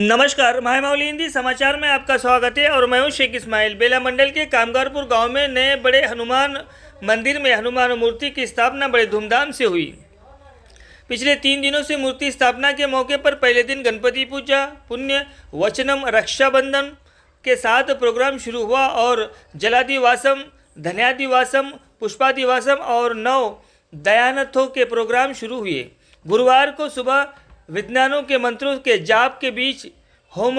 नमस्कार, माहिमावली हिंदी समाचार में आपका स्वागत है और मैं हूं शेख इस्माइल। बेला मंडल के कामगारपुर गांव में नए बड़े हनुमान मंदिर में हनुमान मूर्ति की स्थापना बड़े धूमधाम से हुई। पिछले 3 दिनों से मूर्ति स्थापना के मौके पर पहले दिन गणपति पूजा, पुण्य वचनम, रक्षाबंधन के साथ प्रोग्राम शुरू हुआ और जलादिवासम, धन्यादिवासम, पुष्पादिवासम और नव दयानथों के प्रोग्राम शुरू हुए। गुरुवार को सुबह विज्ञानों के मंत्रों के जाप के बीच होम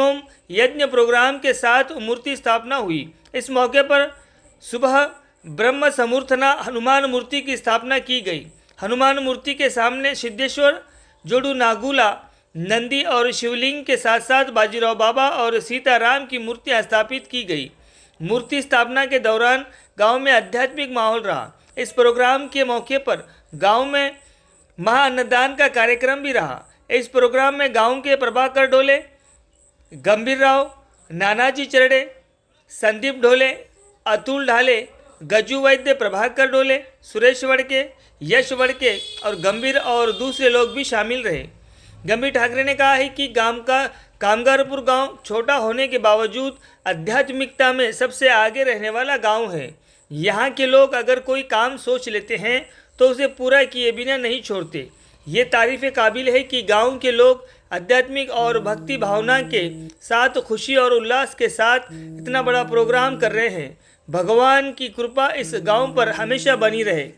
यज्ञ प्रोग्राम के साथ मूर्ति स्थापना हुई। इस मौके पर सुबह ब्रह्म समूर्थना हनुमान मूर्ति की स्थापना की गई। हनुमान मूर्ति के सामने सिद्धेश्वर, जोड़ू नागुला, नंदी और शिवलिंग के साथ साथ बाजीराव बाबा और सीताराम की मूर्तियां स्थापित की गई। मूर्ति स्थापना के दौरान गांव में आध्यात्मिक माहौल रहा। इस प्रोग्राम के मौके पर गांव में महाअन्नदान का कार्यक्रम भी रहा। इस प्रोग्राम में गांव के प्रभाकर ढोले, गंभीर राव, नानाजी चरड़े, संदीप ढोले, अतुल ढाले, गज्जू वैद्य, प्रभाकर ढोले, सुरेश वड़के, यश वड़के और गंभीर और दूसरे लोग भी शामिल रहे। गंभीर ठाकरे ने कहा है कि कामगारपुर गांव छोटा होने के बावजूद आध्यात्मिकता में सबसे आगे रहने वाला गांव है। यहां के लोग अगर कोई काम सोच लेते हैं तो उसे पूरा किए बिना नहीं छोड़ते। ये तारीफ़ काबिल है कि गांव के लोग आध्यात्मिक और भक्ति भावना के साथ खुशी और उल्लास के साथ इतना बड़ा प्रोग्राम कर रहे हैं। भगवान की कृपा इस गांव पर हमेशा बनी रहे।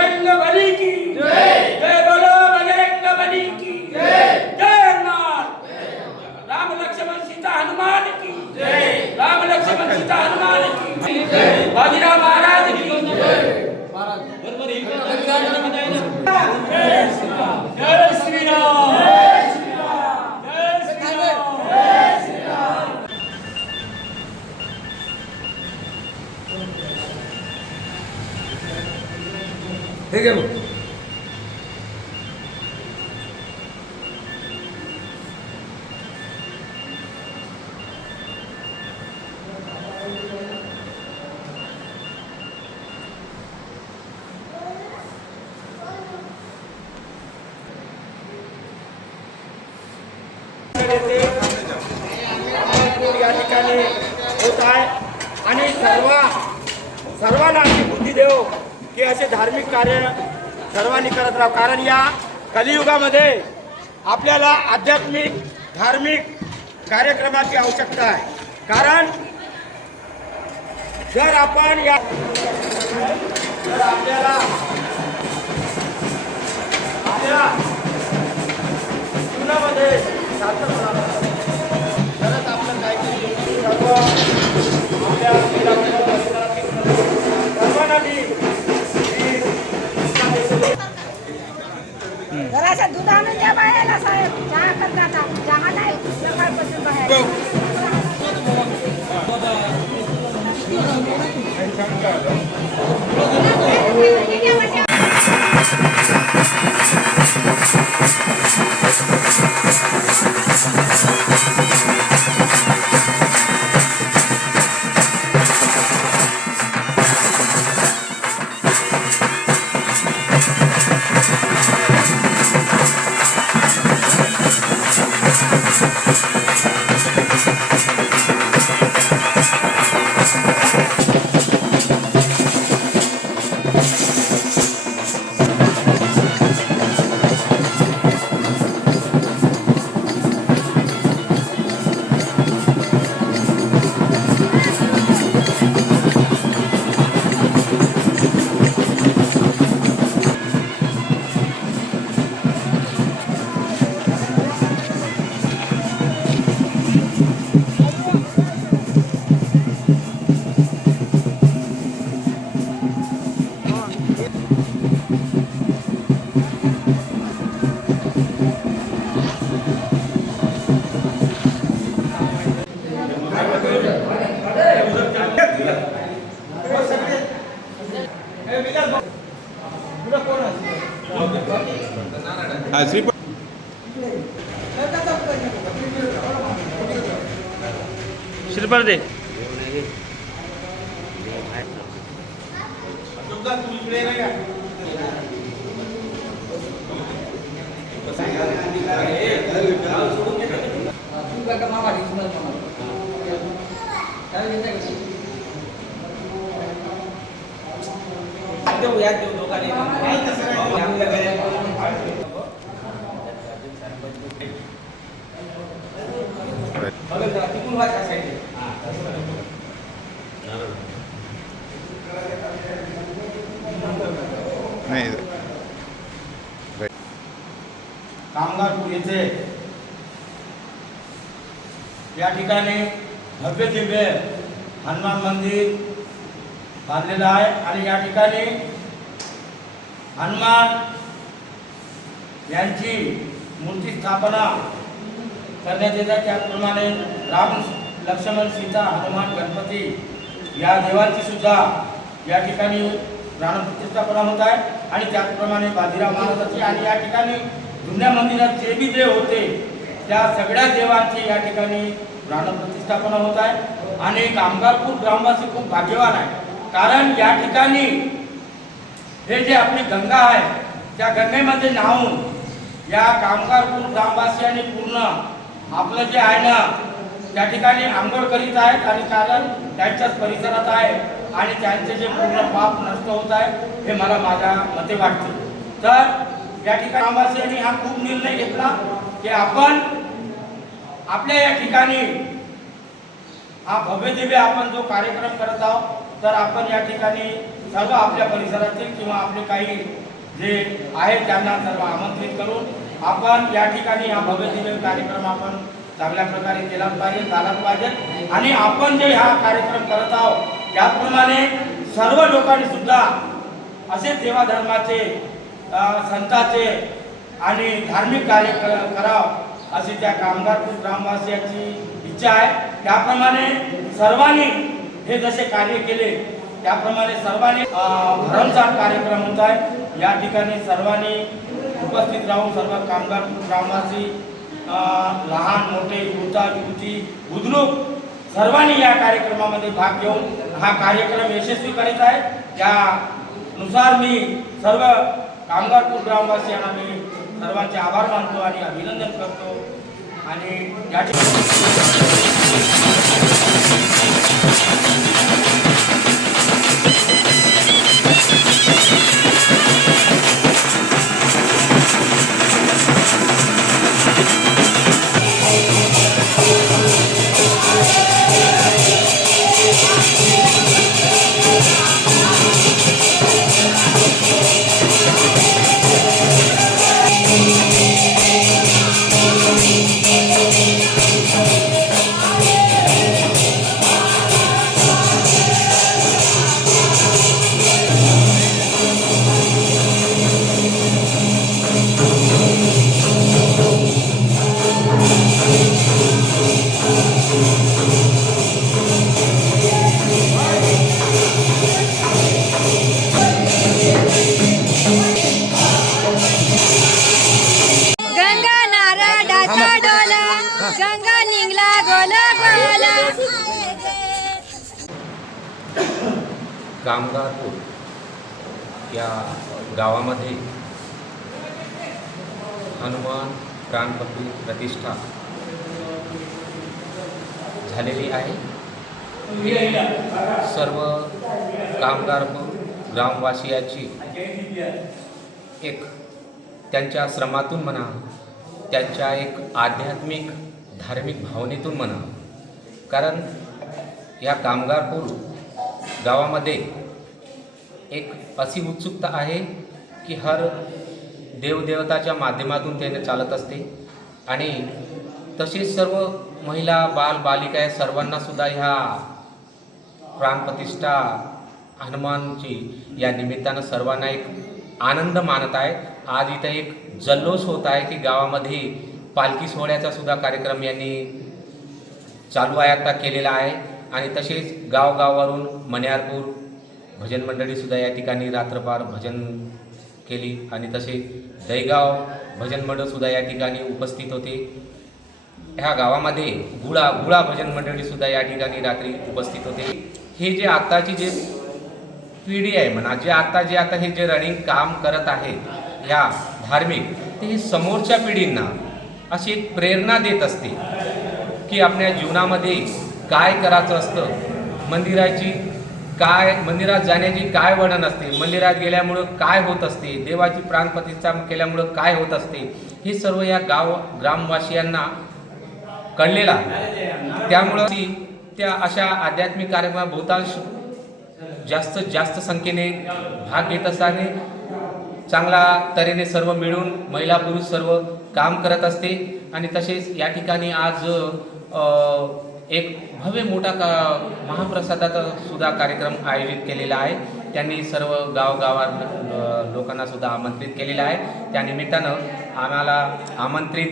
बजरंग बली की जय, जय बोलो बजरंग बली की जय, जय हनुमान, राम लक्ष्मण सीता हनुमान की जय, राम लक्ष्मण सीता हनुमान की जय, बाजीराव महाराज की जय, जय श्री राम, जय श्री राम, जय श्री राम, जय श्री राम, जय श्री राम। ठीक है वो या ठिकाणी होत आहे आणि सर्वांना अशी बुद्धी देव की असे धार्मिक कार्य सर्वांनी करत राहावं, कारण या कलियुगामध्ये आपल्याला आध्यात्मिक धार्मिक कार्यक्रमाची आवश्यकता आहे. कारण जर आपण या जर आपल्या जीवनामध्ये तरच आपलं काहीतरी सर्व आपल्या सर्वांना जराशा दूध आणून द्या बाहेरला साहेब, चहा करता चहा नाही सकाळपासून बाहेर. श्रीफळ दे. कामगारपूर येथे या ठिकाणी भव्य दिव्य हनुमान मंदिर बांधलेलं आहे आणि या ठिकाणी हनुमान यांची मूर्ती स्थापना करण्यात येत आहे. त्याचप्रमाणे राम लक्ष्मण सीता हनुमान गणपती या देवांची सुद्धा या ठिकाणी प्राणप्रतिष्ठापना होत आहे आणि त्याचप्रमाणे बाजीराव महाराजांची आणि या ठिकाणी जुन्या मंदिरात जे बी देव होते त्या सगळ्या देवांची या ठिकाणी प्राणप्रतिष्ठापना होत आहे. आणि कामगारपूर ग्रामवासी खूप भाग्यवान आहे, कारण या ठिकाणी हे जे आपली गंगा आहे त्या गंगेमध्ये न्हावून या कामगारपूर ग्रामवासियांनी पूर्ण आपलं जे आहे ना त्या ठिकाणी आंघोळ करीत आहेत आणि कारण त्यांच्याच परिसरात आहे आणि त्यांचे जे पूर्ण पाप नष्ट होत आहे हे मला माझ्या मते वाटते. तर या ठिकाणी ग्रामवासियांनी हा खूप निर्णय घेतला की आपण आपल्या या ठिकाणी हा भव्य दिव्य आपण जो कार्यक्रम करत आहोत तर आपण या ठिकाणी सर्व आपल्या परिसरातील किंवा आपले काही जे आहेत त्यांना सर्व आमंत्रित करून आपण या ठिकाणी हा भव्य दिव्य कार्यक्रम आपण चांगल्या प्रकारे केलाच पाहिजे, झालाच पाहिजे. आणि आपण जे हा कार्यक्रम करत आहोत त्याचप्रमाणे सर्व लोकांनी सुद्धा असे देवाधर्माचे संतांचे आणि धार्मिक कार्य करावं अशी त्या कामगारपूर ग्रामवासियांची इच्छा आहे. त्याप्रमाणे सर्वांनी हे जसे कार्य केले त्याप्रमाणे सर्वांनी भरमसाठ कार्यक्रम होत आहे. या ठिकाणी सर्वांनी उपस्थित राहून सर्व कामगारपूर ग्रामवासी लहान मोठे युवता युवती बुद्रुक सर्वांनी या कार्यक्रमामध्ये भाग घेऊन हा कार्यक्रम यशस्वी करीत आहे. त्यानुसार मी सर्व कामगारपूर ग्रामवासियांना मी सर्वांचे आभार मानतो आणि अभिनंदन करतो. आणि या गंगा निघला गोल गोला. कामगारपूर या गावामध्ये हनुमान प्राणपती प्रतिष्ठा झालेली आहे. सर्व कामगारपूर ग्रामवासियाची एक त्यांच्या श्रमातून म्हणा, त्यांच्या एक आध्यात्मिक धार्मिक भावनेतून म्हणा, कारण या कामगारपूर गावामध्ये एक अशी उत्सुकता आहे की हर देवदेवताच्या माध्यमातून त्याने चालत असते. आणि तसेच सर्व महिला बाल बालिका या सर्वांनासुद्धा ह्या प्राणप्रतिष्ठा हनुमानची या निमित्तानं सर्वांना एक आनंद मानत आहे. आज इथं एक जल्लोष होत आहे की गावामध्ये पालखी सोहळ्याचा सुद्धा कार्यक्रम यांनी चालू आहे आता केलेला आहे. आणि तसेच गावगावावरून मण्यारपूर भजन मंडळीसुद्धा या ठिकाणी रात्रपार भजन केली. आणि तसेच दहीगाव भजन मंडळसुद्धा या ठिकाणी उपस्थित होते. ह्या गावामध्ये गुळा भजन मंडळीसुद्धा या ठिकाणी रात्री उपस्थित होते. हे जे आत्ताची जे पिढी आहे म्हणा, जे आता हे जे रनिंग काम करत आहे ह्या धार्मिक, ते समोरच्या पिढींना अशी एक प्रेरणा देत असते की आपल्या जीवनामध्ये काय करायचं असतं, मंदिरात जाण्याची काय वर्णन असते, मंदिरात गेल्यामुळं काय होत असते, देवाची प्राणप्रतिष्ठा केल्यामुळं काय होत असते, हे सर्व या ग्रामवासियांना कळलेलं आहे. त्यामुळं त्या अशा आध्यात्मिक कार्यक्रमात बहुतांश जास्त संख्येने भाग घेत असताना चांगला तऱ्हेने सर्व मिळून महिला पुरुष सर्व काम करत असते. आणि तसेच या ठिकाणी आज एक भव्य मोठा महाप्रसादाचा सुद्धा कार्यक्रम आयोजित केलेला आहे. त्यांनी सर्व गावात लोकांना सुद्धा आमंत्रित केलेलं आहे. त्यानिमित्तानं आम्हाला आमंत्रित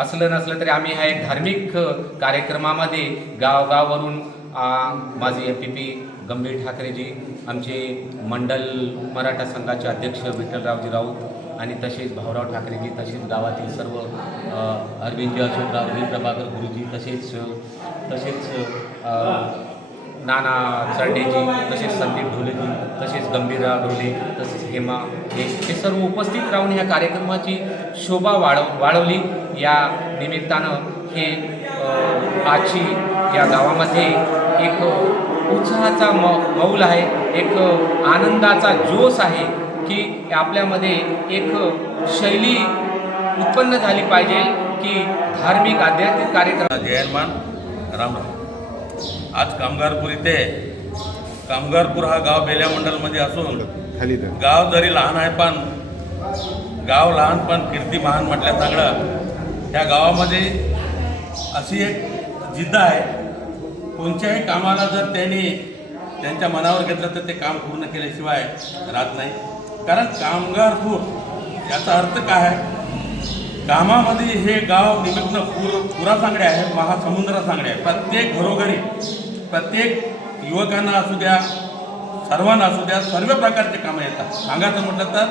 असलं नसलं तरी आम्ही ह्या एक धार्मिक कार्यक्रमामध्ये गावावरून माझे MPP गंभीर ठाकरेजी, आमचे मंडल मराठा संघाचे अध्यक्ष विठ्ठलरावजी राऊत आणि तसेच भाऊराव ठाकरेजी, तसेच गावातील सर्व अरविंदजी अशोकरावजी प्रभाकर गुरुजी, तसेच नाना चरडेजी, तसेच संदीप ढोलेजी, तसेच गंभीरराव ढोले, तसेच हेमा, हे सर्व उपस्थित राहून ह्या कार्यक्रमाची शोभा वाढवली. या निमित्तानं हे आजची या गावामध्ये एक उत्साहाचा मौल आहे, एक आनंदाचा जोश आहे की आपल्यामध्ये एक शैली उत्पन्न झाली पाहिजे की धार्मिक आध्यात्मिक कार्यक्रम. जयमान राम. आज कामगारपूर इथे कामगारपूर हा गाव बेल्या मंडलमध्ये असून गाव जरी लहान आहे पण गाव लहान पण कीर्ती महान म्हटल्या चांगलं. या गावामध्ये अशी एक जिद्द आहे, कोणत्याही कामाला जर त्यांनी त्यांच्या मनावर घेतलं तर ते काम पूर्ण केल्याशिवाय राहत नाही. कारण कामगारपूर याचा अर्थ काय आहे, कामामध्ये हे गाव निमित्त पुरा सांगडे आहे, महासमुद्र सांगडे आहे. प्रत्येक घरोघरी प्रत्येक युवकांना असू द्या, सर्वांना असू द्या, सर्व प्रकारचे कामं येतात. सांगायचं म्हटलं तर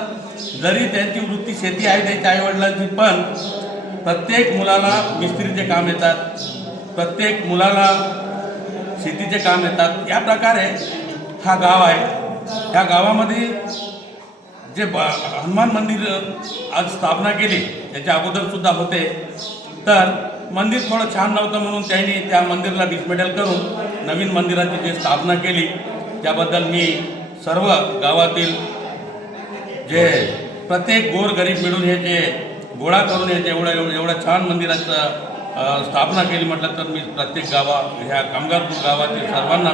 जरी त्यांची वृत्ती शेती आहे त्यांच्या आईवडिलांची, पण प्रत्येक मुलाला मिस्त्रीचे काम येतात, प्रत्येक मुलाला शेतीचे काम येतात. या प्रकारे हा गाव आहे. ह्या गावामध्ये जे हनुमान मंदिर आज स्थापना केली, त्याच्या अगोदरसुद्धा होते, तर मंदिर थोडं छान नव्हतं म्हणून त्यांनी त्या मंदिराला डिसमेटल करून नवीन मंदिराची जी स्थापना केली त्याबद्दल मी सर्व गावातील जे प्रत्येक गोरगरीब मिळून हे जे गोळा करून हे एवढं छान मंदिराचं स्थापना केली म्हटलं तर मी प्रत्येक ह्या कामगारपूर गावातील सर्वांना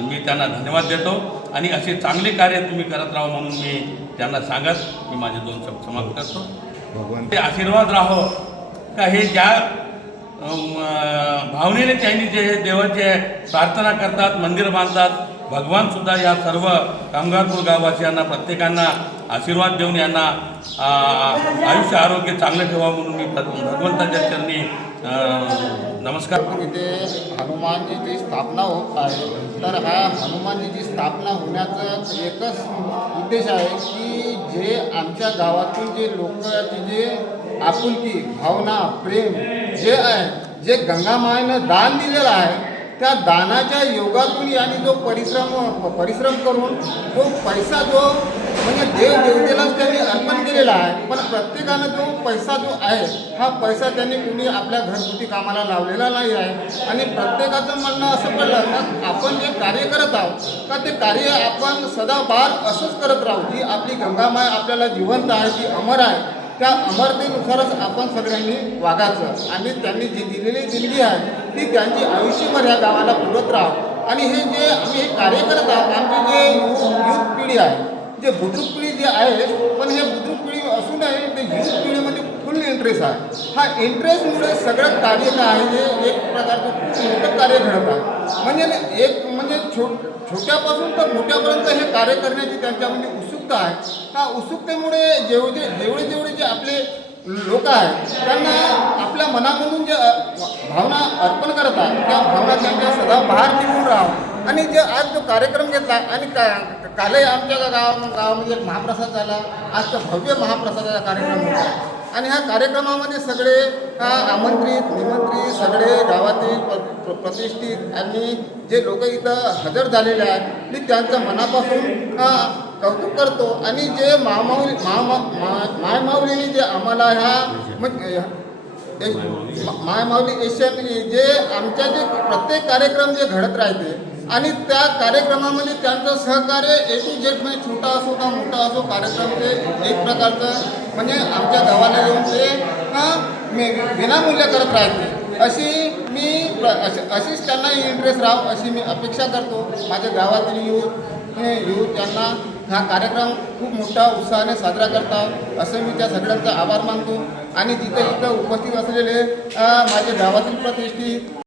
मी त्यांना धन्यवाद देतो. आणि असे चांगले कार्य तुम्ही करत राहा म्हणून मी त्यांना सांगत मी माझे 2 शब्द समाप्त करतो. ते आशीर्वाद राहो का हे ज्या भावनेने त्यांनी जे देवाचे प्रार्थना करतात, मंदिर बांधतात, भगवानसुद्धा या सर्व कामगारपूर गाववासियांना प्रत्येकांना आशीर्वाद देऊन यांना आयुष्य आरोग्य चांगलं ठेवा म्हणून मी भगवंताच्या चरणी नमस्कार. इथे हनुमानजीची स्थापना होत आहे. तर हा हनुमानजीची स्थापना होण्याचा एकच उद्देश आहे की जे आमच्या गावातील जे लोकांची जे आपुलकी भावना प्रेम जे आहे, जे गंगामायेनं दान दिलेलं आहे, त्या दानाच्या योगातून यांनी जो परिश्रम करून जो पैसा जो म्हणजे देवदेवतेलाच त्यांनी अर्पण केलेला आहे. पण प्रत्येकानं जो पैसा जो आहे हा पैसा त्यांनी कुणी आपल्या घरगुती कामाला लावलेला नाही आहे. आणि प्रत्येकाचं म्हणणं असं पडलं का आपण जे कार्य करत आहोत का ते कार्य आपण सदाबार असंच करत राहू. जी आपली गंगामाय आपल्याला जिवंत आहे, ती अमर आहे, त्या अमरतेनुसारच आपण सगळ्यांनी वागायचं. आणि त्यांनी जी दिलेली देणगी आहे ती त्यांची आयुष्यभर ह्या गावाला पुरत राहावं. आणि हे जे आम्ही हे कार्य करत आहोत, आमची जे युथ पिढी आहे, जे बुद्रुक पिढी जे आहे, पण हे बुद्रुक पिढी असू नये ते युथ पिढीमध्ये फुल इंटरेस्ट आहे. हा इंटरेस्टमुळे सगळं कार्य काय आहे हे एक प्रकारचं खूप मोठं कार्य घडत आहे. म्हणजे छोट्यापासून तर मोठ्यापर्यंत हे कार्य करण्याची त्यांच्यामध्ये उत्सुकता आहे. त्या उत्सुकतेमुळे जेवढे जे आपले लोक आहेत त्यांना आपल्या मनामधून जे भावना अर्पण करत आहेत त्या भावना त्यांच्या सदा बाहेर निघून राहावं. आणि जे आज जो कार्यक्रम घेतला आणि कालही आमच्या गावामध्ये एक महाप्रसाद झाला, आज तर भव्य महाप्रसादाचा कार्यक्रम होता. आणि ह्या कार्यक्रमामध्ये सगळे आमंत्रित निमंत्रित सगळे गावातील प्रतिष्ठित आणि जे लोक इथं हजर झालेले आहेत मी त्यांचं मनापासून कौतुक करतो. आणि जे मायमाऊलीने जे आम्हाला मायमाऊली एशियन जे आमच्या जे प्रत्येक कार्यक्रम जे घडत राहते आणि त्या कार्यक्रमामध्ये त्यांचं सहकार्य A to Z म्हणजे छोटा असो का मोठा असो कार्यक्रम ते एक प्रकारचं म्हणजे आमच्या गावाला येऊन ते विनामूल्य करत राहते. अशीच त्यांना इंटरेस्ट राहावं अशी मी अपेक्षा करतो. माझ्या गावातील युथ त्यांना हा कार्यक्रम खूप मोठा उत्साहाने साजरा करतात असं मी त्या सगळ्यांचा आभार मानतो. आणि इथं उपस्थित असलेले माझे गावातील प्रतिष्ठित